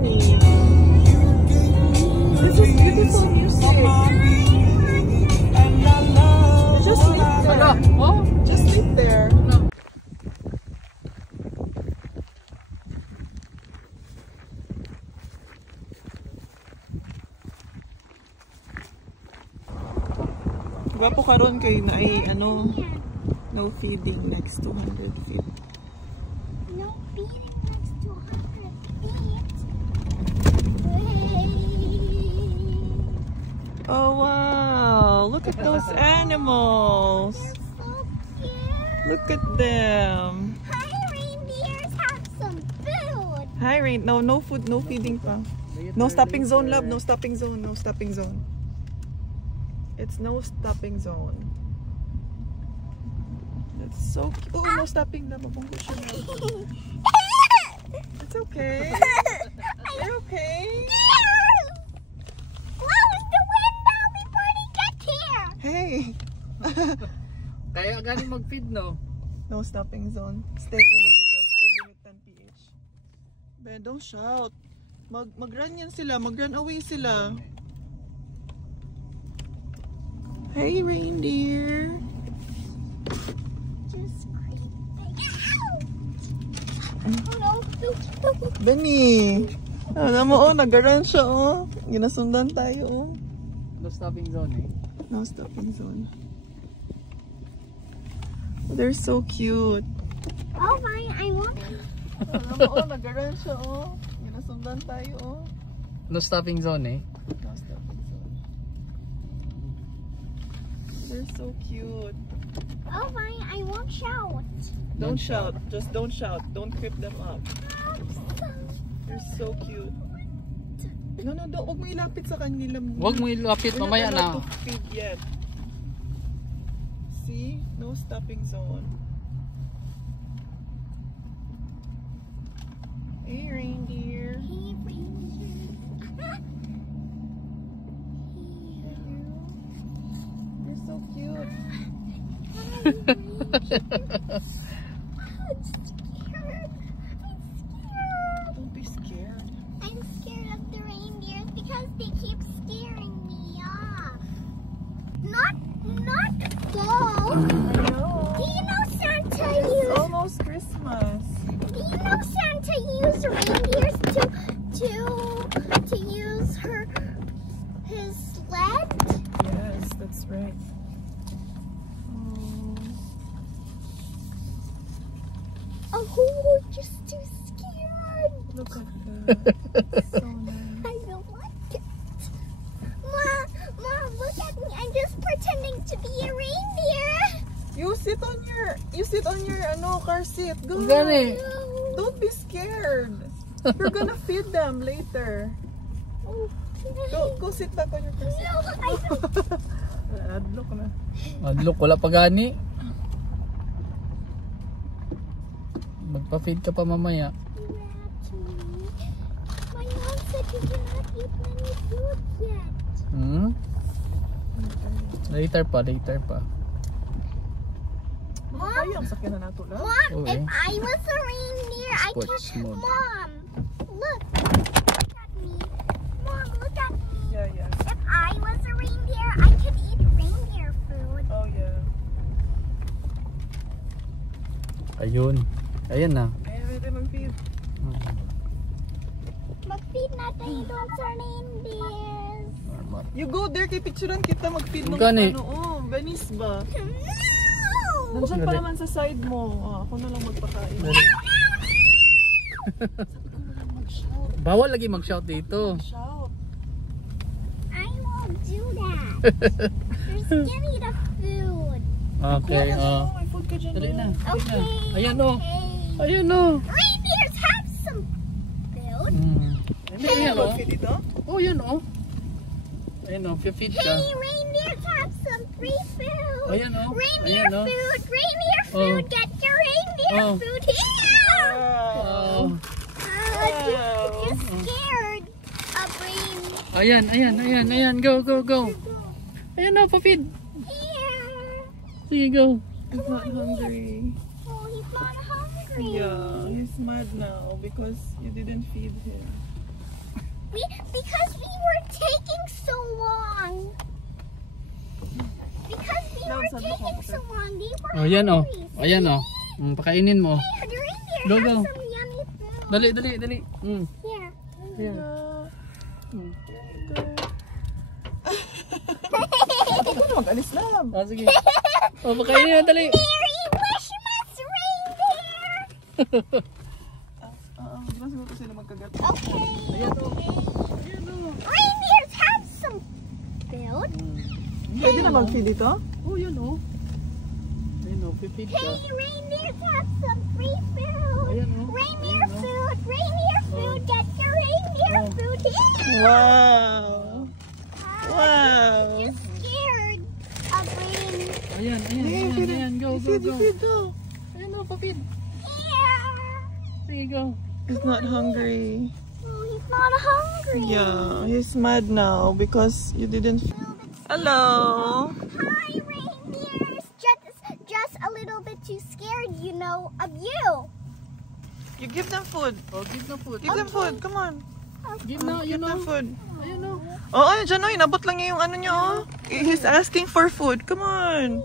Benny. This is beautiful music. Just sleep there. Oh? Just sleep there. Diba po karon kay na ay ano, no feeding next to 100 feet. No feeding next to 100 feet. Oh wow, look at those animals. So cute. Look at them. Hi, reindeers, have some food. Hi Rain, no food, no feeding pa. No stopping zone, love, no stopping zone, no stopping zone. It's no stopping zone. It's so cute. Oh, no stopping na. Mabunggo siya na. It's okay. You're okay. Close the window before they get here. Hey. Kaya galing mag-feed, no? No stopping zone. Stay in the vehicles. Should limit 10 pH. Ben, don't shout. Mag-run yan sila. Mag-run away sila. Hey, reindeer. Just oh no. Benny. Alam mo, oh, nag-run siya, oh. Ginasundan tayo, oh. No stopping zone, eh. No stopping zone. They're so cute. Oh my, I want. Alam mo, oh, nag-run siya, oh. Ginasundan tayo, oh. No stopping zone, eh. No stopping zone. They're so cute. Oh my, I won't shout. Don't shout. Just don't shout. Don't creep them up. They're so cute. No, don't. Huwag mo ilapit sa kanila. Huwag mo ilapit, mamaya na. We're not allowed to feed yet. See? No stopping zone. Hey, reindeer. Hey, reindeer. You're so cute. I'm scared. Don't be scared. I'm scared of the reindeers because they keep scaring me off. Not go. I know. Do you know Santa It's almost Christmas. Do you know Santa used reindeers to use his sled? Yes, that's right. Oh, just too scared. Look at that. So nice. I don't like it. Mom, look at me. I'm just pretending to be a reindeer. You sit on your car seat. Go. Gani. Don't be scared. You're gonna feed them later. Go sit back on your car seat. No, I don't. Adlock na. Adlock, wala pa gani. Magpa-feed ka pa mamaya. My mom said you cannot eat many food yet. Hmm? Later pa. Kaya ang sakyan na nato lang. Mom, Oh, if eh. I was a reindeer, I Sports could. mode. Mom, look at me. Mom, look at me. Yeah. If I was a reindeer, I could eat reindeer food. Oh yeah. Ayun. Ayan na. Ayan, pwede mag-feed. Mag-feed natin doon sa reindeers. Normal. You go there, kay picturean kita mag-feed ng Gani. ano. Oh, Venice ba? No! Nandiyan pa Gani. naman sa side mo. Ako na lang magpakain. Mag-shout. Bawal lagi mag-shout dito. Shout. I won't do that. Just give me the food. Okay, May food ka dyan. dali na. Okay. Ayan o. Okay. Ayan o. Reindeers have some food. Ayan o. Mag-feed dito? Oh, yan o. Ayan o, feed ka. Hey, reindeers have some free food. Ayan o. Reindeer Ayan o. food. Reindeer Oh. food. Get your reindeer Oh. food here. Oh. You're scared of reindeer. Ayan. Go. Ayan o, pa-feed. Here. Sige, go. He's not hungry. Oh, he's not hungry. Yeah, he's mad now because you didn't feed him. Because we were taking so long. Because we No, were sabi ko, taking so long. They were Oh, yan oh. hungry. Ayan oh. Pakainin mo. Hey, the reindeer Go, has go. some yummy food. Dali, dali, dali. Here. Here. Ano mag-alis lang? Ah, sige. Oh, pakainin na, dali. Merry Wishmas reindeer. Di ba siguro sila magkagat? Okay. Ayan oh. Ayan oh. Reindeers have some food. Pwede na mag-feed dito? Oh, yan oh. Ayan oh, pipid ka. Hey, reindeers have some free food. Ayan oh. Reindeer food. Reindeer food. Get your reindeer food here. Wow! Wow! You're scared of rain. Ayan, ayan, ayan, ayan. Go, go, Feed, go. feed, go! Ayan oh, papid. Here. Sige, go. He's not hungry. Oh, he's not hungry. Yeah, he's mad now because you didn't. Hello. Hi, reindeers. Just a little bit too scared, you know, of you. You give them food. Oh, give na food. Give them food. Come on. Give na, you Give them know. food. Ayan oh. Oh, ano dyan, oh, inabot lang niya yung ano niya, oh. He's asking for food. Come on.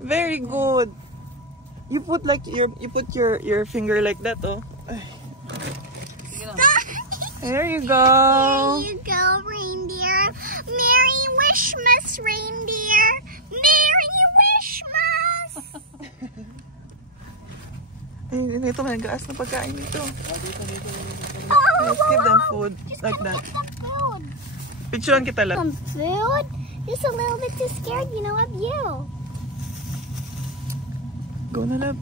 Very good. You put like your finger like that, oh. Ay. There you go. Here you go, reindeer. Merry Wishmas, reindeer. Merry Wishmas. Ay, ito, may gaas na pagkain dito. Oh, Let's give them food like that. Food. Picturean kita lang. Some food? Just a little bit too scared, you know, of you. Go na, love.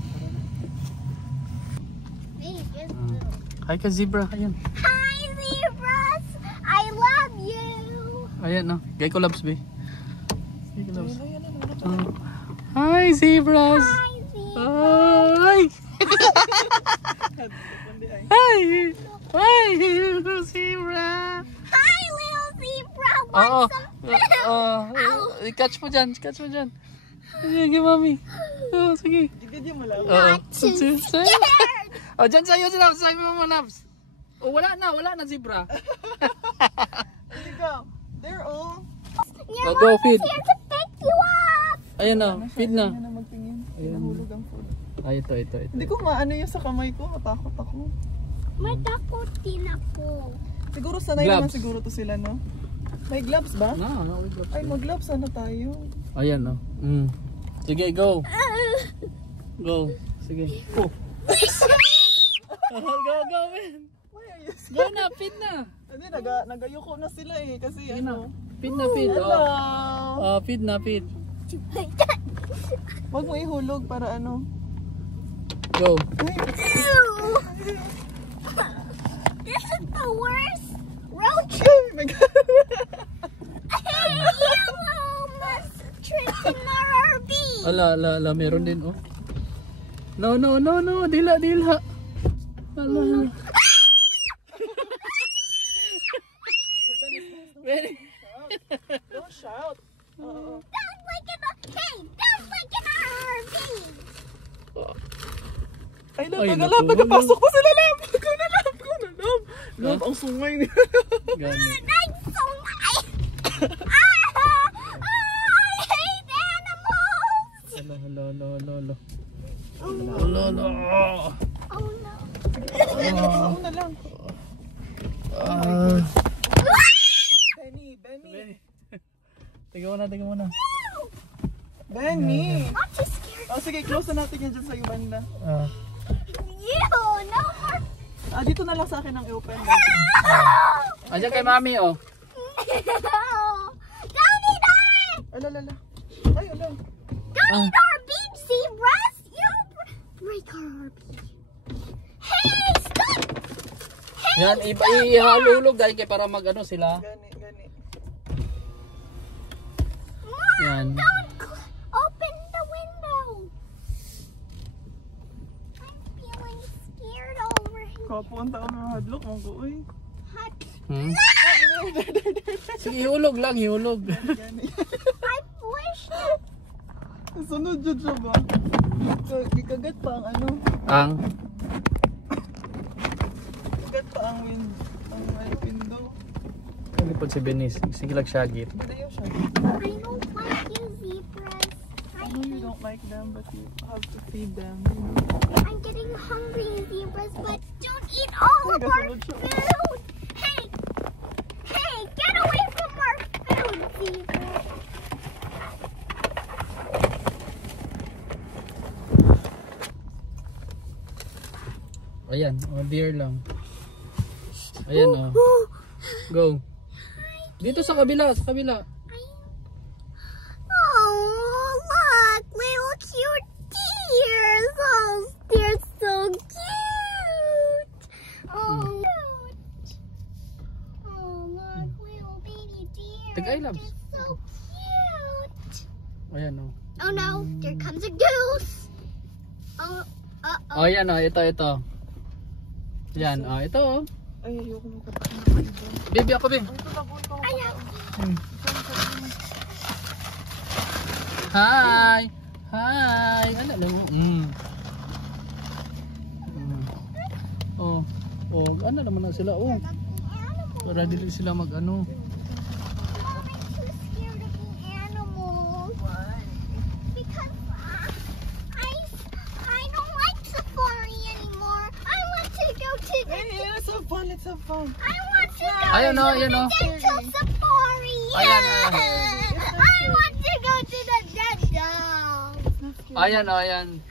Hi ka, zebra. Ayan. Hi, zebras. I love you. Ayan oh. Gay ko loves, be. Gay ko loves. Hi, zebras. Hi, zebras. Hi. Hi. Hi, zebra. Hi, little zebra. Oo. Want some food? Catch mo dyan. Catch mo dyan. Sige, mami. Oh, sige. Gigid yung malaw. Not too scared. Oh, dyan sa'yo sila. Sa'yo mo mga loves. Oh, wala na zebra. There you go. They're all. Your Oh, go mom feed. is here to pick you up. Ayan na. Feed na. Yan na magtingin. Ayan. Nahulog ang food. Ay, ito. Hindi ko maano yung sa kamay ko. Matakot ako. May takot din ako. Siguro sanay Gloves. naman siguro to sila, no? May gloves ba? No, we got Ay, mag-gloves sana tayo. Ayan oh. Sige, go. Go. Sige. Oh. Go, man. Why are you Go na, feed na. Hindi, nagayuko na sila eh. Kasi Feed ano. na. Feed na, feed. Hello. Oh, feed na, feed. Huwag mo ihulog para ano. Go. Ay, This is the worst road trip. oh my God. You almost tripped in our RV. Ala, meron din oh. No, dila. Ala. Very. Don't shout. Oo. Don't like in our RV. Ay, Ay, tagalab. naku, Nagapasok pa sila, love. Go na, love. Love, ang sungay niya. Gani. I'm so I hate animals. Hala. Oh no. Ako na lang. Benny. Tiga mo na. Benny. I'm too scared. Oh, sige, close na natin yan dyan sa banda. You no more. Dito na lang sa akin ang open. Ayan kay mami oh. Don't eat our. Alala. Ay, ala. Don't eat our beef, zebras. You break our RV. Hey, stop. Yan, ihalulog dahil kay para magano sila. Gani. Mom, Yan. don't open the window. I'm feeling scared over here. Kapo ang taon ng hadlock mo ko, uy. Hot. Sige, ihulog lang. Gani. I wish. Sunod dyan siya ba? Gikagat pa ang ano. Kagat pa ang window. lipod si Benis. Sige lang syagit. Gadayo siya. I don't like you zebras. I know you don't like them, but you have to feed them. I'm getting hungry, zebras, but don't eat all of our food. Hey, hey, get away from our food, zebras. Ayan, deer lang. Ayan Go. Dito sa kabila, sa kabila. Oh, look, little cute deers. Oh, they're so cute. Oh, cute. Oh, look, little baby deer. Tig-ay lang. They're so cute. Ayan Oh no, there comes a goose. Oh, uh-oh. Oh, ayan ito. Yan, ito Ay, ayoko mo kapatid. Baby, ako ba? Ito lang, ito. Ayan. Hi! Hi! Ano mo? Ano naman na sila? Para dili sila mag-ano. Mom, I'm too scared of the animals. Why? Because I don't like safari anymore. I want to go to the Hey, let's have fun, let's have fun. I want to go Ayan to ayan the dental safari. Ayan, I want to go to the dental. Ayan.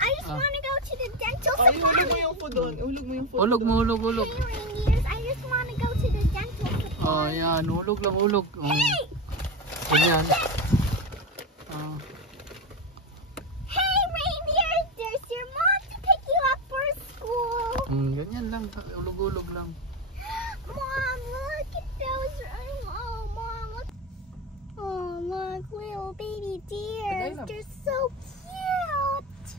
I just want to go to the dental Ay, hulog mo safari. yung food doon. Hulog mo yung food Hulog mo, doon. hulog. Hey, reindeers, I just want to go to the dental safari. Oh, yan. Hulog lang, hulog. Hey! Ganyan. Hey, reindeers! There's your mom to pick you up for school. Ganyan lang. Hulog lang. Mom, look at those. Oh, Mom, look. Oh, look, little baby deers. Tagay lang. They're so cute.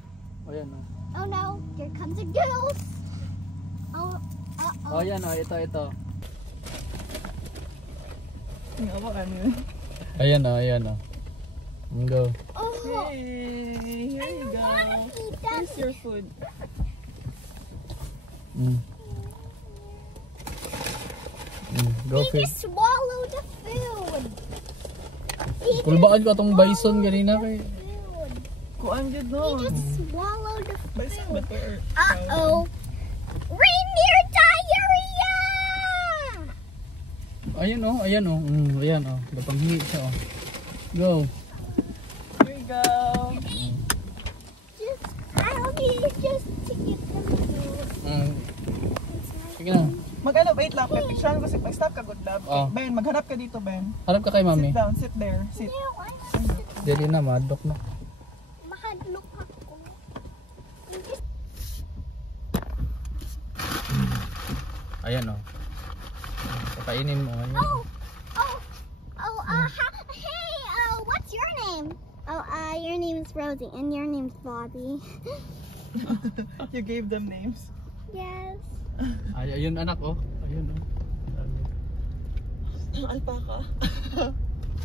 Ayan Oh no, here comes a goose. Oh, uh-oh. Ayan ito. Ang awa, ano yun? Ayan Go. Oh, Hey, here I you don't go. want to eat them. Here's your food. Go They feed. just swallow the food. They Kulbaan just ko atong swallow bison the ganina kay. food. Kuan good They doon. just swallow the Bison ba food. to? Or- Uh-oh. Reindeer diarrhea! Ayan Gapanghi siya Go. Here you go. I'll need just to get them food. Sige na. Mag-ano, wait lang. Picture ko si mag-stop ka, good love. Oh. Ben, maghanap ka dito, Ben. Harap ka kay mami. Sit down, sit there. Sit. Ew, I'm Dili na madok na. mahadlok ako. Ayan Pakainin mo ngayon. Hey, what's your name? Your name is Rosie, and your name's Bobby. You gave them names. Yes. Ayun anak Ayun Alpaca.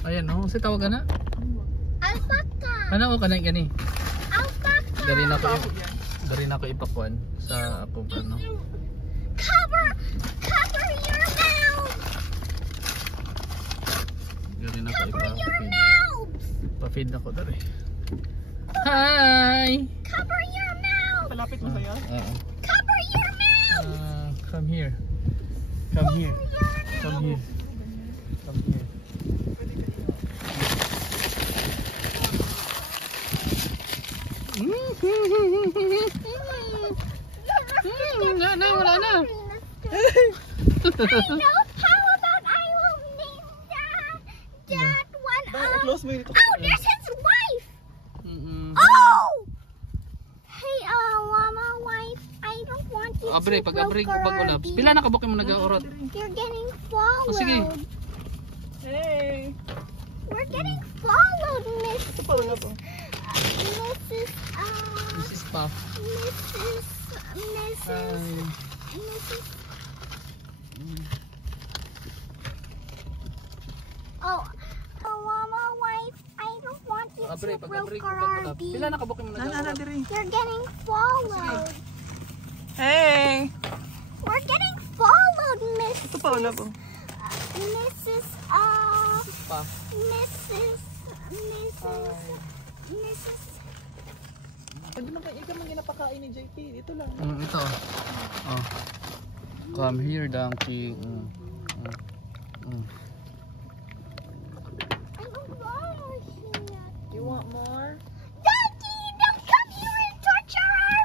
Ayan si tawagan na. Alpaca. Ano kanay gani? Alpaca. Dari na ko ipakuan sa akong ano. Cover your mouth. Dari na ko Cover your ipa-feed. mouth. Pa-feed ako dari. Hi. Cover your mouth. Palapit mo sa'yo. Cover your mouth. Come here. Come here. Come here. Come here. Wala na. I know. How about I will name that one? Ben, close mo yun ito. Oh, there's his wife. Oh! Hey, Mama, wife, I don't want you Abre, to pag-abre ko broke pag our ulap. beef. Pila na kabuk mo nag-aorot? You're getting followed. sige. Hey. We're getting followed, Ito pala na to. Mrs. This is Puff. Mrs. Oh, Mama, wife, I don't want you Abre, to pag-abre broke ko pag our ulap. beef. Pila na kabuk mo Nana, nag-aorot? diri. You're getting followed. Hey. We're getting followed, Ito pa wala po. Mrs. Pa. Mrs. Hindi naman ikaw mang ginapakain ni JP. Ito lang. Ito. Oh. Come here, donkey. I'm You want more? Donkey, don't come here and torture her!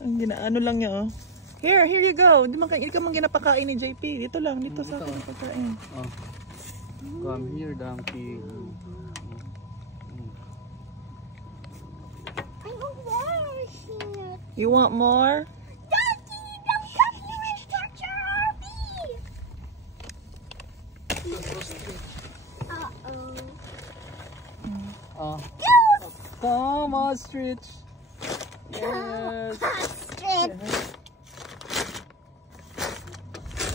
Ang ginaano lang niya, oh. Here you go. Hindi man ikaw mang ginapakain ni JP. Dito lang, dito sa akin pagkain. Oh. Come here, donkey. I'm washing it. You want more? Donkey, don't come here and torture our bee! Uh-oh. Oh. Come on, Stretch. Yes. Ostrich.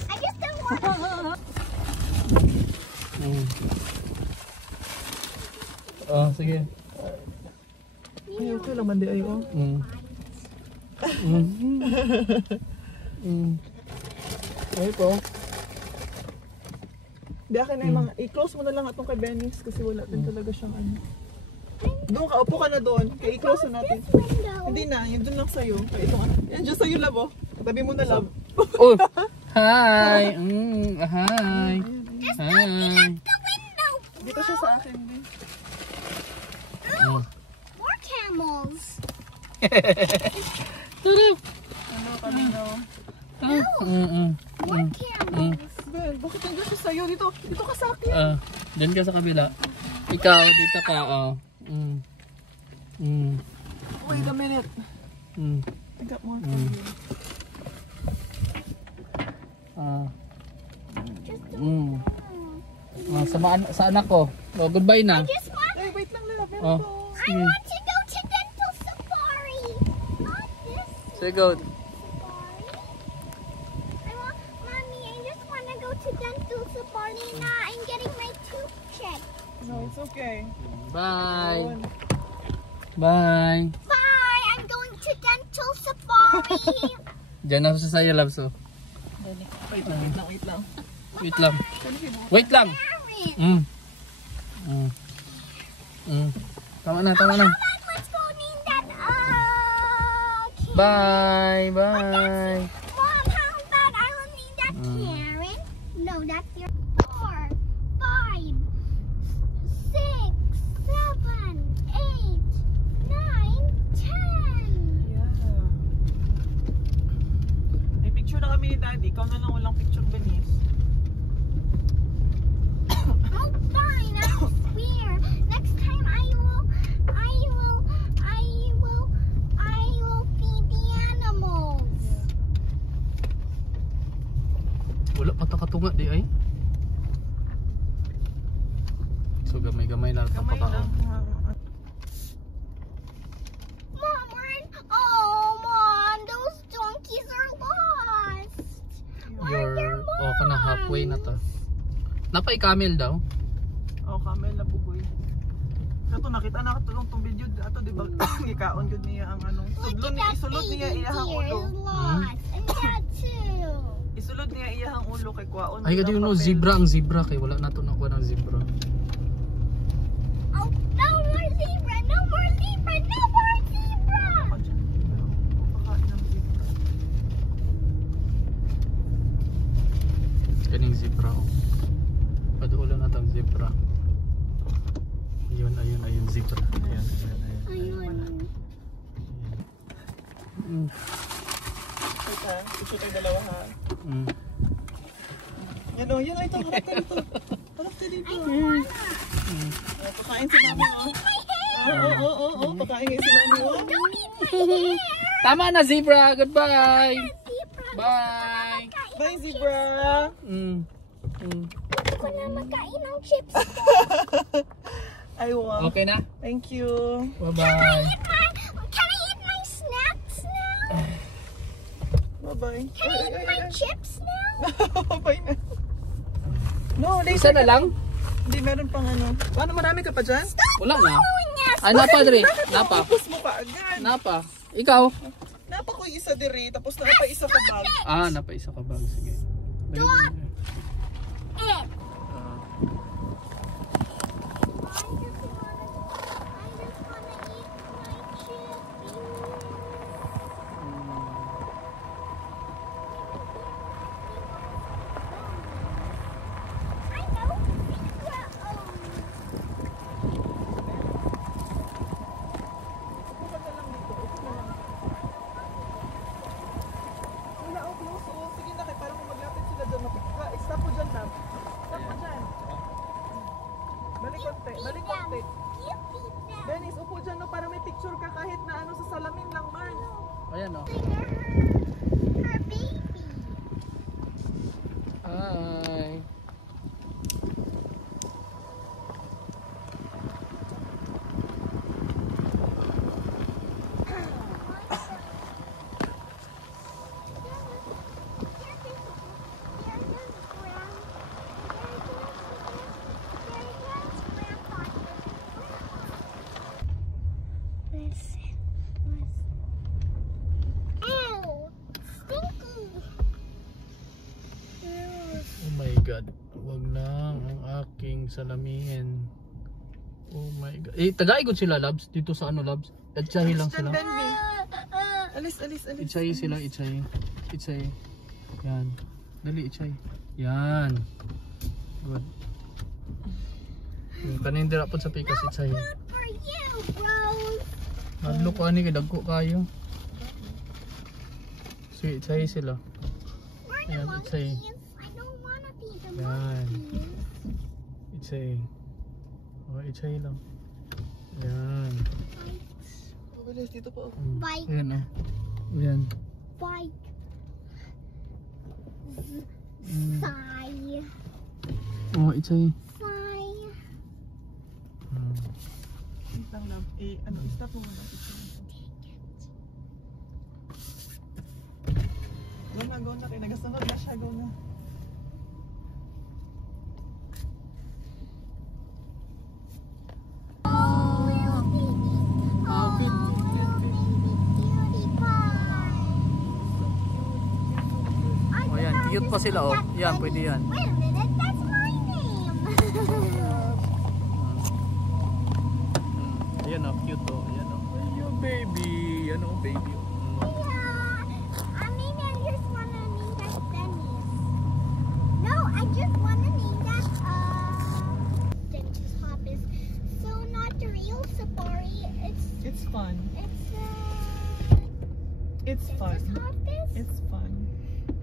I just don't want to. Oh, sige. Ay, okay lang man di ayo. Ay po. Di akin na yung mga, i-close mo na lang atong kay Benny's kasi wala din talaga siyang ano. Doon ka, upo ka na doon. Kaya i-close na natin. This window. Hindi na, yun doon lang sa'yo. Kaya itong ano. Yan, dyan sa'yo, love, oh. Tabi mo na, love. Oh. Hi. Hi. Just Hi. don't lock the window. Dito siya sa akin, din. Oh. More camels. Tulog. Ano, kanino? More camels. Ben, bakit nandiyan siya sa'yo? Dito ka sa akin. Diyan ka sa kabila. Ikaw, dito ka. Wait a minute. I got more for you. Sa anak ko. Oh, goodbye na. Just want. Ay, wait lang, love. Oh. I want to go to dental safari. Not this Say go. safari. Mommy, I just want to go to dental safari now. I'm getting my tooth checked. No, it's okay. Bye. Doon. Bye. Bye. I'm going to dental safari. Diyan na siya sa'yo, loves. Oh. Wait lang. Wait lang. Wait lang. Parent. Tama na. How about let's go name that? Okay. Bye. Bye. Mom, how about I will name that Karen? No, that's your 4, 5, 6, 7, 8, 9, 10. Yeah. May picture na kami ni Daddy. Ikaw na lang walang picture, Benny's. Oh, fine. I swear. Next time I will feed the animals. Wala pa ta katunga di ay. So gamay-gamay na ito Kamay pa lang. Mom, Mom, those donkeys are lost. Kana halfway na to. Napay camel daw. Oh, camel na bugoy. Ito nakita na katulong tong video ato di ba? Gikaon gud niya ang ano. Look at that Isulod niya baby iyahang deer ulo. is lost. And that too. Isulod niya iyahang ulo kay kwaon. Ay gadi no zebra ang zebra kay wala nato nakuha ng zebra. Oh, no more zebra. No more zebra. No more zebra. Kaning zebra. Oh. Paduulan natang zebra. Ayun zebra. Ayun. Ayun. Picture tayo dalawa ha. Yan o, yan ito. Harap ka dito. Harap ka dito. Pakain si mami o. Oo. Pakain ngayon si mami o. Don't eat my hair. Tama na zebra. Goodbye. Zebra. Bye. Bye, zebra. Gusto ko na magkain ng chips. Ay, wow. Okay na? Thank you. Bye-bye. Can I eat my snacks now? Bye-bye. Can I eat my chips now? Bye na. No, Isa na lang? Hindi, meron pang ano. Ano, marami ka pa dyan? Wala na. Oh, yes. Ay, napa dre. Napa. Tapos mo pa agad. Napa. Ikaw? Napa ko yung isa diri, tapos napa isa ka bag. Napa isa ka bag. Sige. Stop it. konti. Feed Balik them. konti. You feed them. Dennis, upo dyan no, para may picture ka kahit na ano sa salamin lang man. Ayan o. Her baby. Hi. Oh my God. Wag lang ang aking salamin. Oh my God. Eh, tagaigod sila, Labs. Dito sa ano, Labs. Itsahi lang sila. Alis. Itsahi sila, itsahi. Itsahi. Yan. Dali, itsahi. Yan. Good. Kanin dira po sa pikas, itsahi. For you, bros. Hadlo ko ani, dagko kayo. So, itsahi sila. We're the Ayan, itsahi. monkeys. I don't wanna be the Yan. monkeys. Itsahi. Oh, itsahi lang. Yan. Bilis, dito po. Bike. Ayan o. Yan. Bike. Sigh. Oh, itsahi. Sigh. Wait lang, love. Ano, stop mo muna. Go na. Kaya nagasunod na siya. Go na. Oh, little baby. Oh, little baby cutie pie. Oh, yan. Cute pa sila, oh. Yan, pwede yan. Wait a minute, that's my name. Ayan o, cute o. Ayan o. Ayan baby. Ayan o, baby. Yeah. Maybe I just want to name that Dennis. No, I just want to name that Dennis Hop is so not the real safari. It's fun. It's It's fun. Dennis Hop is. It's fun.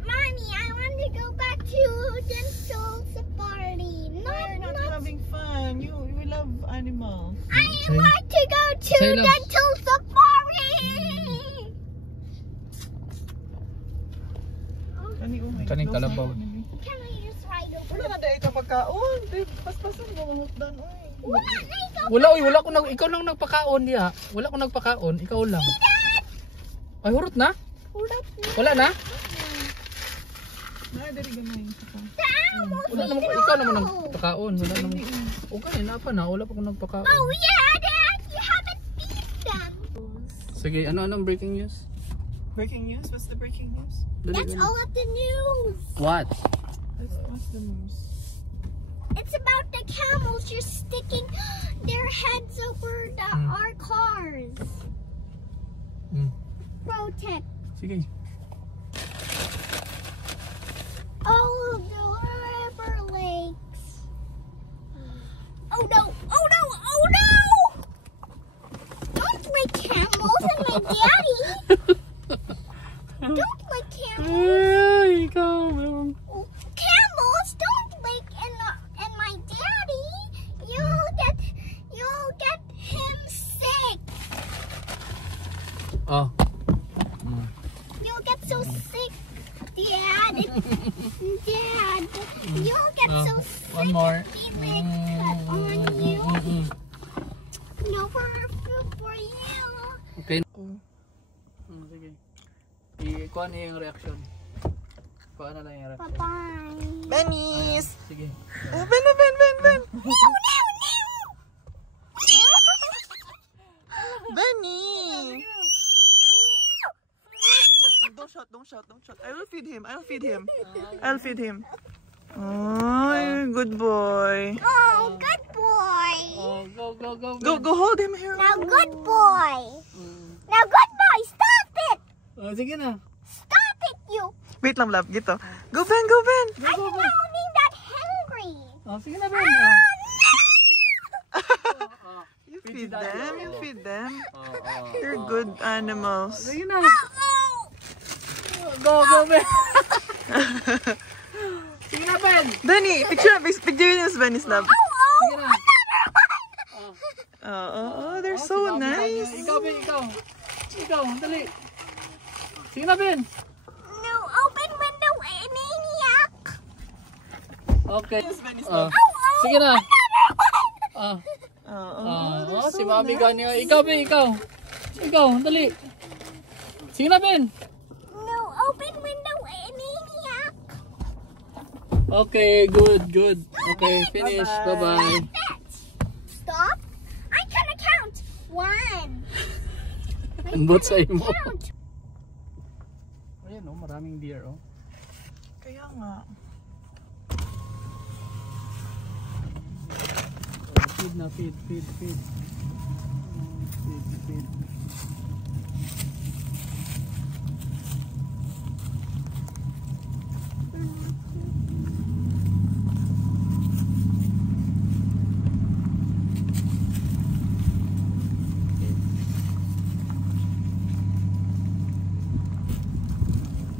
Mommy, I want to go back to Dental Safari. We're not having fun. You love animals. I Say- want to go to say love. Dental Safari. Kani umay. Kaning kalabaw. Can I just ride over? Wala na dahil ka magkaon. Paspasan mo mga hutdan. What? I go. Wala, uy, wala ko nag... Ikaw lang nagpakaon, diha. Wala ko nagpakaon. Ikaw lang. Ay, hurot na? Wala na? Na, dari gamay. The animals Wala naman. need Ikaw to naman know. nagpakaon. Wala naman. Okay, napa na. Wala pa ko nagpakaon. Oh yeah, Dad, you haven't feed them. Sige, anong breaking news? Breaking news? What's the breaking news? Dali, That's dali. all of the news. What? What's the news? It's about the camels just sticking their heads over our cars. Protect Sige. all of the river lakes. Oh no! Oh no! Oh no! Don't lick camels and my daddy. Don't lick camels. Ay, ikaw. Camels, don't lick and my daddy. You'll get him sick. Oh. You'll get so sick, Dad. Dad, you'll get so sick. One more. If we cut on you. No more food for you. Okay. Sige. Ikuha niya yung reaction. Ikuha na lang yung reaction. Bye-bye. Benny's! Sige. Ben! No! Benny! Don't shout. I will feed him. Oh, good boy. Oh, good boy. Oh, go. Go hold him here. Now, good boy. Now, good boy, stop it. Oh, sige na. Stop it, you. Wait lang, love. Gito. Go, Ben! I'm only that hungry. Oh, sige na, Ben. You feed them. Oh. You're good animals. Sige na. Oh, Go, Ben. Sige na, Ben. Benny, picture niyo si Benny's love. Sige na. another one. They're Oh, so si Mami nice. Kanya. Ikaw, Ben, ikaw. Ikaw, dali. Sige na, Ben. No, open window, maniac. Okay. Yes, Ben is Sige na. they're Si so Mami nice. Kanya. Ikaw, Ben, ikaw. Ikaw, dali. Sige na, Ben. No, open window, maniac. Okay, good, good. Okay, finish. Bye-bye. Bye-bye. Stop. I can count. 1. Ang bot sa imo. Count. Ayan, oh, maraming deer, oh. Kaya nga. Feed na, feed. Feed.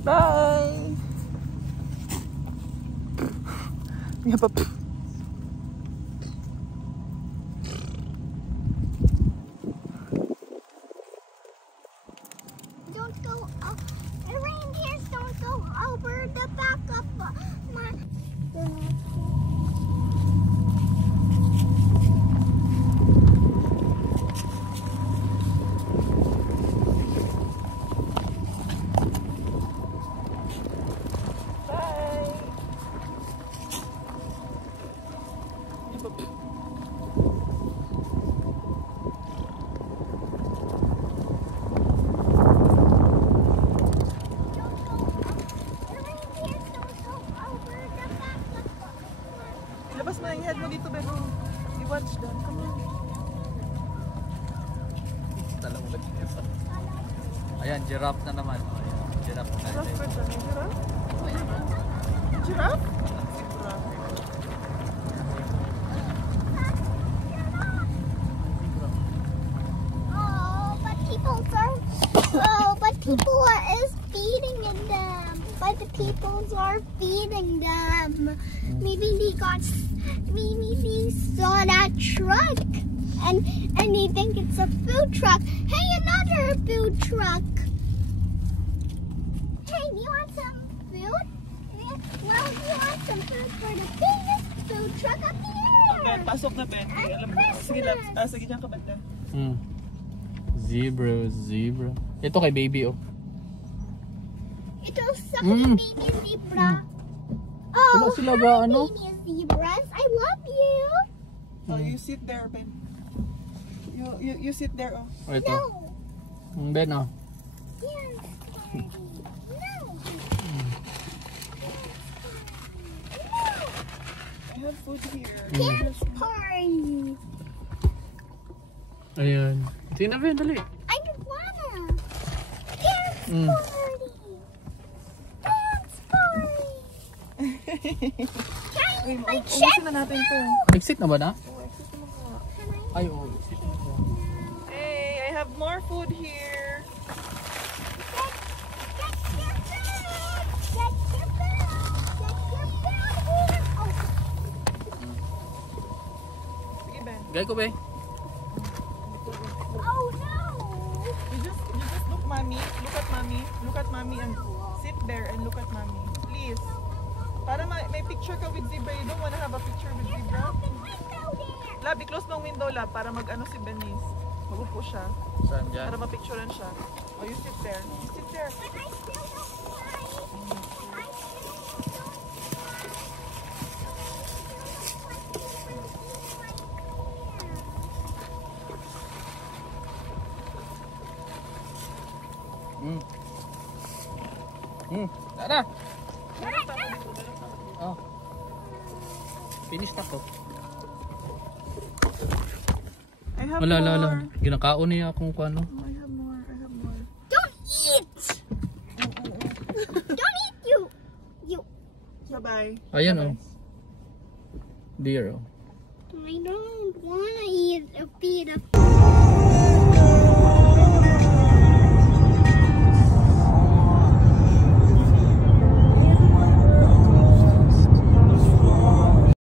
Bye! Yeah, but... Don't go up. The reindeers don't go over the back of my. Bye! Ilabas mo na yung head mo dito, Bebo. You watch them. Come on. Ayan, giraffe na naman. Ayan, giraffe na. Giraffe ba siya? Giraffe? Giraffe? Giraffe. But people is feeding them. But the people are feeding them. Maybe they saw that truck and they think it's a food truck. Hey, another food truck. Hey, you want some food? Well, you want some food for the biggest food truck up Ben, here. pasok na, Ben. Alam mo. Sige, Labs. Sige, dyan ka banda. Zebra. Ito kay baby, oh. Ito sa baby zebra. Oh, Wala sila ba, hi, ano? baby zebras. I love you. Oh, you sit there, Ben. You sit there, oh. Oh, ito. No. Ben, oh. Yes. No. I have food here. Dance party. Ayan. Sige na, Ben, dali. I just wanna. Dance Mm. party. Dance party. Uy, Like ubusin na natin to. Exit na ba na? Oh, exit mo na. Ay, oh. Exit na ba? Hey, I have more food here. Sige, Ben. Gaya ko, Ben. Oh no! You just look, mommy. Look at mommy. Look at mommy and sit there and look at mommy. Please. Para may picture ka with zebra. You don't wanna have a picture with zebra? Lab, i-close mo ang window, Lab, para mag-ano si Benice. Mag-upo siya. Saan dyan? Para mapicturean siya. Oh, you sit there. You sit there. Tara! Oh. Finish na to. I have Wala. more. Ginakaon niya akong kuano. Oh, I have more. I have more. Don't eat! Don't eat you! Bye-bye. Ayan, oh. Deer, oh. I don't